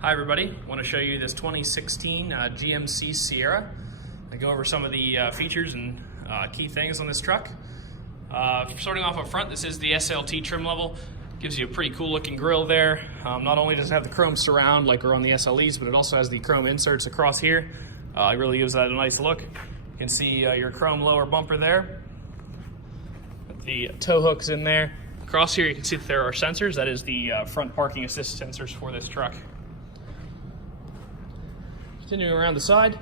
Hi everybody, I want to show you this 2016 GMC Sierra. I go over some of the features and key things on this truck. Starting off up front, this is the SLT trim level. Gives you a pretty cool looking grille there. Not only does it have the chrome surround like are on the SLEs, but it also has the chrome inserts across here. It really gives that a nice look. You can see your chrome lower bumper there. The tow hooks in there. Across here you can see that there are sensors. That is the front parking assist sensors for this truck. Continuing around the side,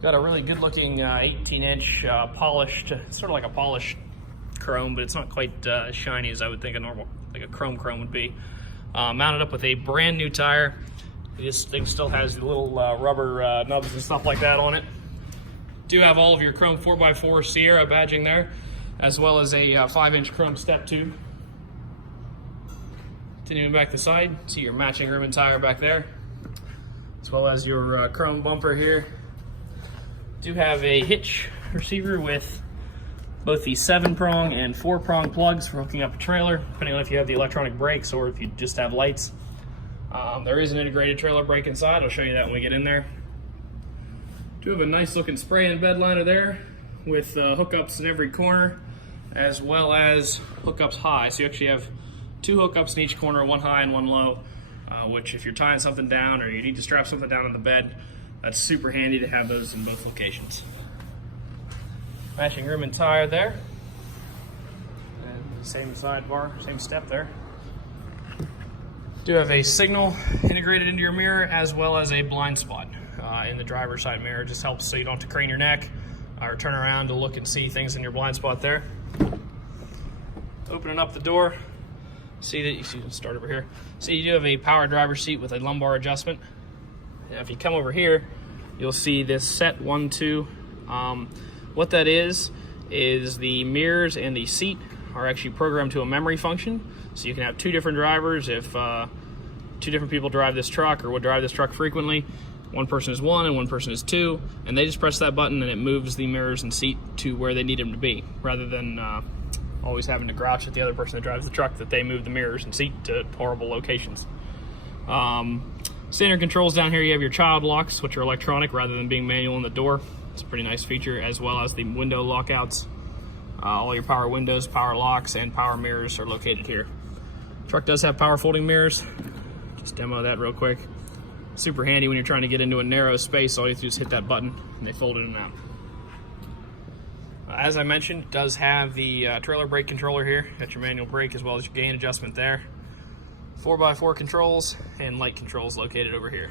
got a really good looking 18-inch polished, sort of like a polished chrome, but it's not quite as shiny as I would think a normal, like a chrome would be. Mounted up with a brand new tire. This thing still has the little rubber nubs and stuff like that on it. Do have all of your chrome 4x4 Sierra badging there, as well as a 5-inch chrome step tube. Continuing back the side, see your matching rim and tire back there, as well as your chrome bumper here. Do have a hitch receiver with both the 7-prong and 4-prong plugs for hooking up a trailer, depending on if you have the electronic brakes or if you just have lights. There is an integrated trailer brake inside. I'll show you that when we get in there. Do have a nice looking spray and bed liner there with hookups in every corner, as well as hookups high. So you actually have 2 hookups in each corner, one high and one low. Which if you're tying something down or you need to strap something down on the bed, that's super handy to have those in both locations. Matching rim and tire there. And same sidebar, same step there. Do have a signal integrated into your mirror, as well as a blind spot in the driver's side mirror. It just helps so you don't have to crane your neck or turn around to look and see things in your blind spot there. Opening up the door, see that you can start over here. So you do have a power driver's seat with a lumbar adjustment. Now if you come over here, you'll see this set 1, 2. What that is the mirrors and the seat are actually programmed to a memory function. So you can have 2 different drivers. If 2 different people drive this truck or would drive this truck frequently, one person is 1 and one person is 2, and they just press that button and it moves the mirrors and seat to where they need them to be, rather than always having to grouch at the other person that drives the truck that they move the mirrors and seat to horrible locations. Standard controls down here, you have your child locks, which are electronic rather than being manual in the door. It's a pretty nice feature, as well as the window lockouts. All your power windows, power locks, and power mirrors are located here. Truck does have power folding mirrors. Just demo that real quick. Super handy when you're trying to get into a narrow space. All you have to do is hit that button and they fold in and out. As I mentioned, it does have the trailer brake controller here. Got your manual brake as well as your gain adjustment there. 4x4 controls and light controls located over here.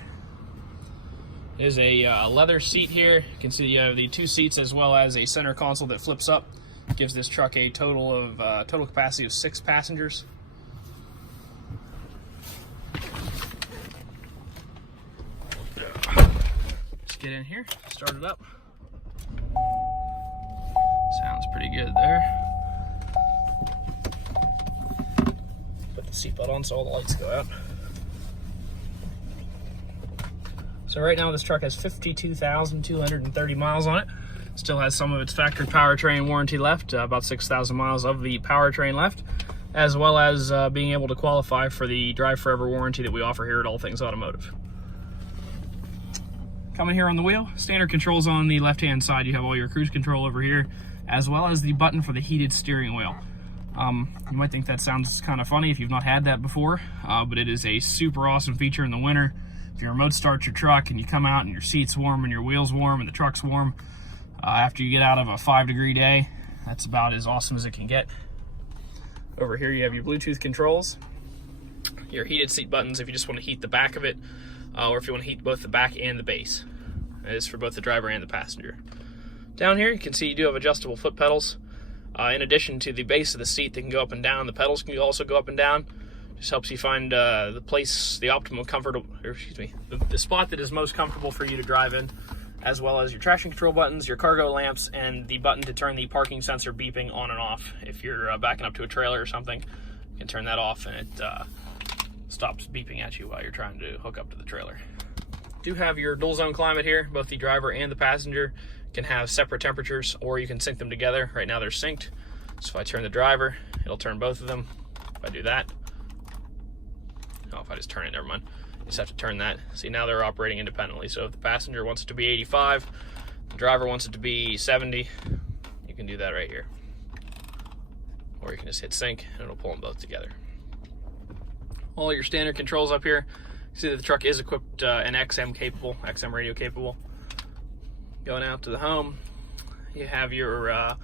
There's a leather seat here. You can see you have the 2 seats as well as a center console that flips up. It gives this truck a total capacity of 6 passengers. Let's get in here, start it up. Sounds pretty good there. Put the seatbelt on so all the lights go out. So right now this truck has 52,230 miles on it. Still has some of its factory powertrain warranty left, about 6,000 miles of the powertrain left, as well as being able to qualify for the Drive Forever warranty that we offer here at All Things Automotive. Coming here on the wheel, standard controls on the left-hand side. You have all your cruise control over here, as well as the button for the heated steering wheel. You might think that sounds kind of funny if you've not had that before, but it is a super awesome feature in the winter. If you remote start your truck and you come out and your seat's warm and your wheel's warm and the truck's warm, after you get out of a 5-degree day, that's about as awesome as it can get. Over here you have your Bluetooth controls, your heated seat buttons if you just want to heat the back of it, or if you want to heat both the back and the base. It is for both the driver and the passenger. Down here you can see you do have adjustable foot pedals. In addition to the base of the seat that can go up and down, the pedals can also go up and down. Just helps you find the place, the optimal comfort, or excuse me, the spot that is most comfortable for you to drive in, as well as your traction control buttons, your cargo lamps, and the button to turn the parking sensor beeping on and off. If you're backing up to a trailer or something, you can turn that off and it stops beeping at you while you're trying to hook up to the trailer. Do have your dual zone climate here. Both the driver and the passenger can have separate temperatures, or you can sync them together. Right now they're synced. So if I turn the driver, it'll turn both of them. If I do that, oh, if I just turn it, never mind. You just have to turn that. See, now they're operating independently. So if the passenger wants it to be 85, the driver wants it to be 70, you can do that right here. Or you can just hit sync and it'll pull them both together. All your standard controls up here. You see that the truck is equipped and XM radio capable. Going out to the home, you have your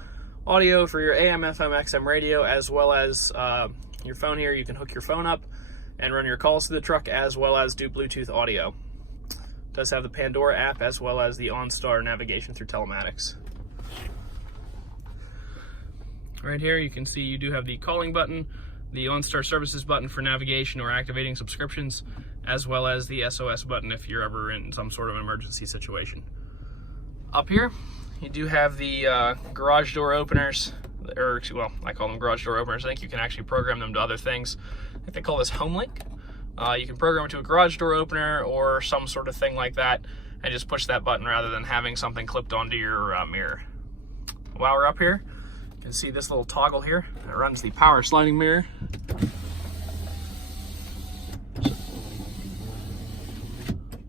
audio for your AM, FM, XM radio, as well as your phone here. You can hook your phone up and run your calls to the truck, as well as do Bluetooth audio. It does have the Pandora app, as well as the OnStar navigation through telematics. Right here you can see you do have the calling button, the OnStar services button for navigation or activating subscriptions, as well as the SOS button if you're ever in some sort of emergency situation. Up here, you do have the garage door openers, or well, I call them garage door openers. I think you can actually program them to other things. I think they call this Home Link. You can program it to a garage door opener or some sort of thing like that, and just push that button rather than having something clipped onto your mirror. While we're up here, you can see this little toggle here. It runs the power sliding mirror.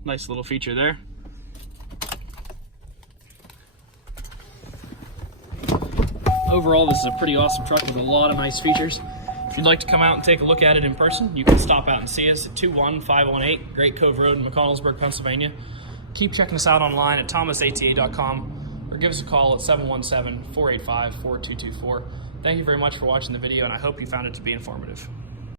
Nice little feature there. Overall, this is a pretty awesome truck with a lot of nice features. If you'd like to come out and take a look at it in person, you can stop out and see us at 21518 Great Cove Road in McConnellsburg, Pennsylvania. Keep checking us out online at thomasata.com or give us a call at 717-485-4224. Thank you very much for watching the video, and I hope you found it to be informative.